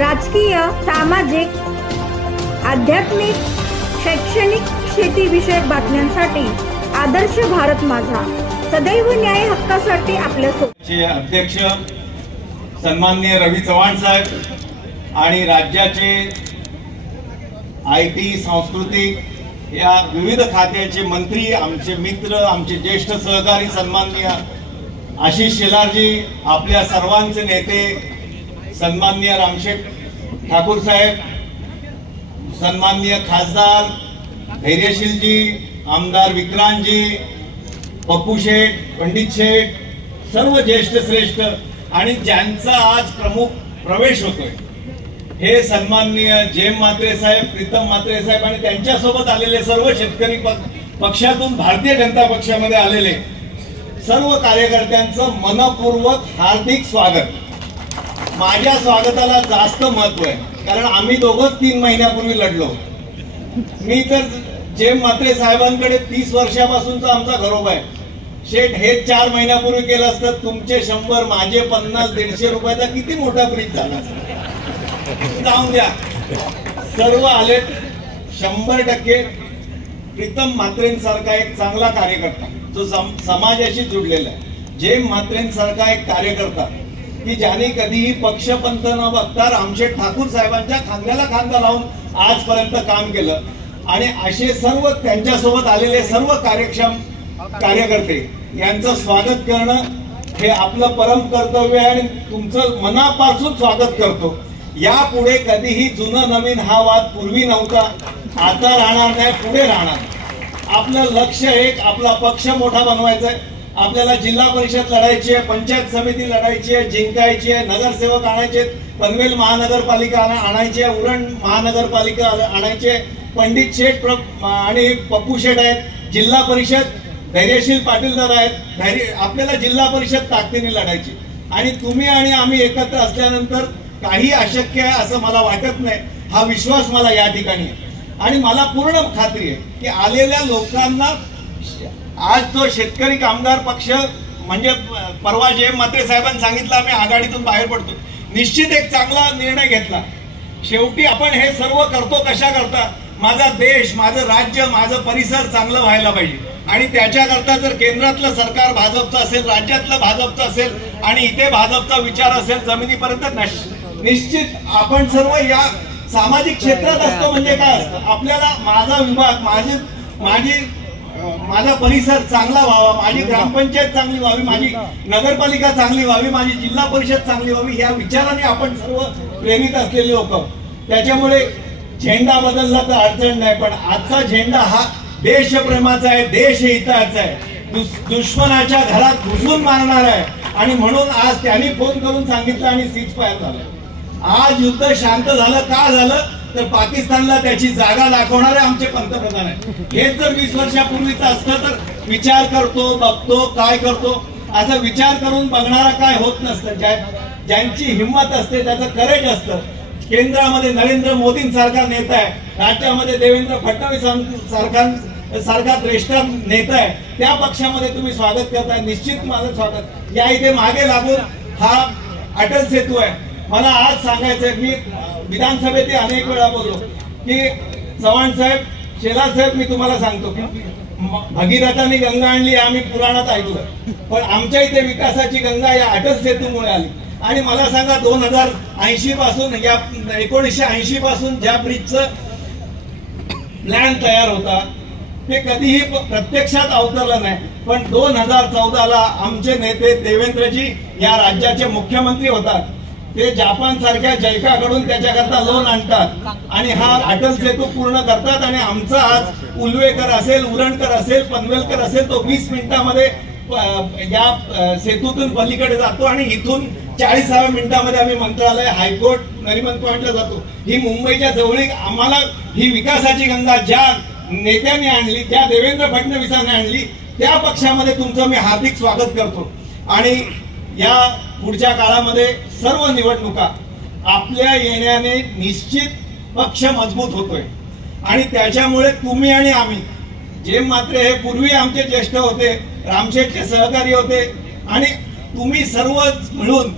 राजकीय, सामाजिक, आध्यात्मिक, शैक्षणिक, शेतीविषयक बातम्यांसाठी आदर्श भारत माझा सदैव न्याय हक्कासाठी आपल्यासोबत अध्यक्ष सन्माननीय रवी चव्हाण साहेब आणि राज्याचे IT, सांस्कृतिक या विविध खात्याचे मंत्री, आमचे मित्र, आमचे ज्येष्ठ सहकारी सन्माननीय आशिष शेलारजी, आपल्या सर्वांचे नेते सन्माननीय रामशेठ ठाकूर साहेब, सन्माननीय खासदार धैर्यशीलजी, आमदार विक्रांतजी, पप्पू शेठ, पंडित शेठ, सर्व ज्येष्ठ श्रेष्ठ आणि ज्यांचा आज प्रमुख प्रवेश होतोय हे सन्माननीय जेम म्हात्रे साहेब, प्रीतम म्हात्रे साहेब आणि त्यांच्यासोबत आलेले सर्व शेतकरी पक्षातून भारतीय जनता पक्षामध्ये आलेले सर्व कार्यकर्त्यांचं मनपूर्वक हार्दिक स्वागत। माझ्या स्वागताला जास्त महत्व आहे कारण आम्ही दोघंच 3 महिन्यापूर्वी लढलो। मी तर जेम म्हात्रे साहेबांकडे 30 वर्षापासूनचा आमचा घरोबा आहे। शेठ हे 4 महिन्यापूर्वी केलं असतं तुमचे 100 माझे 50-150 रुपयाचा किती मोठा ब्रिज झाला जाऊन द्या। सर्व आले 100%। प्रीतम म्हात्रेंसारखा एक चांगला कार्यकर्ता जो समाजाशी जुडलेला आहे, जेम म्हात्रेंसारखा एक कार्यकर्ता की ज्याने कधीही पक्षपंथ न बघता रामशेठ ठाकूर साहेबांच्या खांद्याला खांदा लावून आजपर्यंत काम केलं आणि असे सर्व त्यांच्यासोबत आलेले सर्व कार्यक्षम कार्यकर्ते यांचं स्वागत करणं हे आपलं परम कर्तव्य आहे आणि तुमचं मनापासून स्वागत करतो। यापुढे कधीही जुनं नवीन हा वाद पूर्वी नव्हता, आता राहणार नाही, पुढे राहणार। आपलं लक्ष एक, आपला पक्ष मोठा बनवायचा आहे। आपल्याला जिल्हा परिषद लढायची आहे, पंचायत समिती लढायची आहे, जिंकायची आहे, नगरसेवक आणायचे, पनवेल महानगरपालिका आणायची आहे, उरण महानगरपालिका आणायची आहे, पंडित शेठ आणि पप्पू शेठ आहेत, जिल्हा परिषद धैर्यशील पाटीलदार आहेत, आपल्याला जिल्हा परिषद ताकदीने लढायची आणि तुम्ही आणि आम्ही एकत्र असल्यानंतर काही अशक्य आहे असं मला वाटत नाही। हा विश्वास मला या ठिकाणी आहे आणि मला पूर्ण खात्री आहे की आलेल्या लोकांना आज जो शेतकरी कामगार पक्ष म्हणजे परवा जेम म्हात्रे साहेबांनी सांगितलं आम्ही आघाडीतून बाहेर पडतो, निश्चित एक चांगला निर्णय घेतला। शेवटी आपण हे सर्व करतो कशा करता, माझा देश, माझं राज्य, माझं परिसर चांगलं व्हायला पाहिजे आणि त्याच्याकरता जर केंद्रातलं सरकार भाजपचं असेल, राज्यातलं भाजपचं असेल आणि इथे भाजपचा विचार असेल जमिनीपर्यंत निश्चित आपण सर्व या सामाजिक क्षेत्रात असतो। म्हणजे काय असतं, आपल्याला माझा विभाग, माझा परिसर चांगला व्हावा, माझी ग्रामपंचायत चांगली व्हावी, माझी नगरपालिका चांगली व्हावी, माझी जिल्हा परिषद चांगली व्हावी, या विचाराने आपण सर्व प्रेरित असलेले लोक। त्याच्यामुळे झेंडा बदलला तर अडचण नाही, पण आजचा झेंडा हा देशप्रेमाचा आहे, देशहिताचा आहे, दुश्मनाच्या घरात घुसून मारणार आहे आणि म्हणून आज त्यांनी फोन करून सांगितलं आणि सीज फायर झालं। आज युद्ध शांत झालं का झालं तर पाकिस्तानला त्याची जागा दाखवणारे आमचे पंतप्रधान आहेत। हेच जर 20 वर्षापूर्वीच असतं तर विचार करतो, बघतो, काय करतो असा विचार करून बघणारा काय होत नसतं। ज्यांची हिंमत असते, त्याचं करेज असतं। केंद्रामध्ये नरेंद्र मोदींसारखा नेता आहे, राज्यामध्ये देवेंद्र फडणवीस सारखा श्रेष्ठ नेता आहे, त्या पक्षामध्ये तुम्ही स्वागत करताय, निश्चित माझं स्वागत। या इथे मागे लागून हा अटल सेतू आहे। मला आज सांगायचंय, मी विधानसभेत अनेक वेळा बोललो की चव्हाण साहेब, शेलार साहेब, मी तुम्हाला सांगतो की भगीरथाने गंगा आणली आम्ही पुराणात ऐकलं, पण आमच्या इथे विकासाची गंगा या अटल सेतूमुळे आली। आणि मला सांगा 2080 पासून या 1980 पासून ज्या ब्रिजचं प्लॅन तयार होता ते कधीही प्रत्यक्षात अवतरलं नाही, पण 2014ला आमचे नेते देवेंद्रजी या राज्याचे मुख्यमंत्री होतात, ते जपान सारख्या जैकाकडून त्याच्याकरता लोन आणतात आणि हा अटल सेतू पूर्ण करतात आणि आमचा आज उल्वेकर असेल, उरणकर असेल, पनवेलकर असेल, तो 20 मिनिटांमध्ये या सेतूतून पलीकडे जातो आणि इथून 40व्या मिनिटांमध्ये आम्ही मंत्रालय, हायकोर्ट, नरिमन पॉइंटला जातो। ही मुंबईच्या जवळीक आम्हाला ही विकासाची गंगा ज्या नेत्यांनी आणली, त्या देवेंद्र फडणवीसांनी आणली, त्या पक्षामध्ये तुमचं मी हार्दिक स्वागत करतो आणि या पुढच्या काळामध्ये सर्व निवडणुका आपल्या येण्याने निश्चित पक्ष मजबूत होतोय आणि त्याच्यामुळे तुम्ही आणि आम्ही जेम म्हात्रे हे पूर्वी आमचे ज्येष्ठ होते, रामशेठचे सहकारी होते आणि तुम्ही सर्व मिळून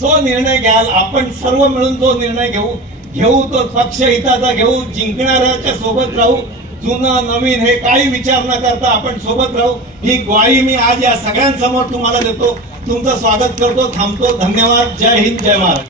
जो निर्णय घ्याल आपण सर्व मिळून जो निर्णय घेऊ तो पक्ष हिताचा घेऊ, जिंकणाऱ्याच्या सोबत राहू, जुनं नवीन हे काही विचार न करता आपण सोबत राहू, ही ग्वाही मी आज या सगळ्यांसमोर तुम्हाला देतो. तुमचं स्वागत करतो, थांबतो. धन्यवाद. जय हिंद, जय महाराष्ट्र.